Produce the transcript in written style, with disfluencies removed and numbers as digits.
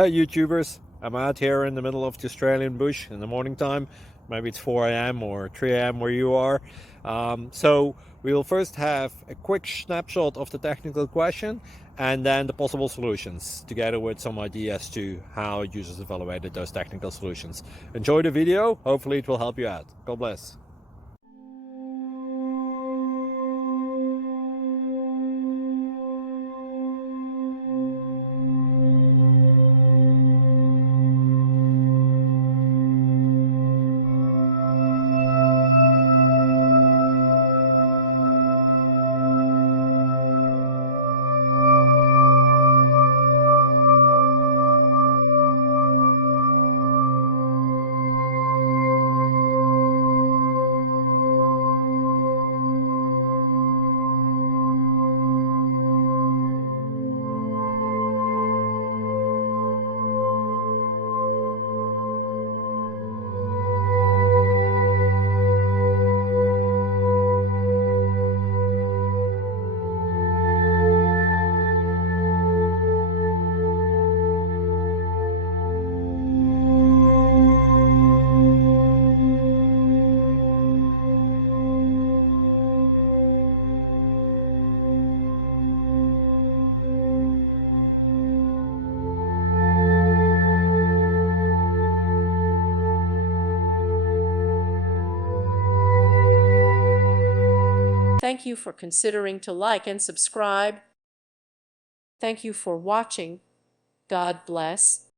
Hey YouTubers, I'm out here in the middle of the Australian bush in the morning time. Maybe it's 4 a.m. or 3 a.m. where you are. So we will first have a quick snapshot of the technical question and then the possible solutions, together with some ideas to how users evaluated those technical solutions. Enjoy the video, hopefully it will help you out. God bless. Thank you for considering to like and subscribe. Thank you for watching. God bless.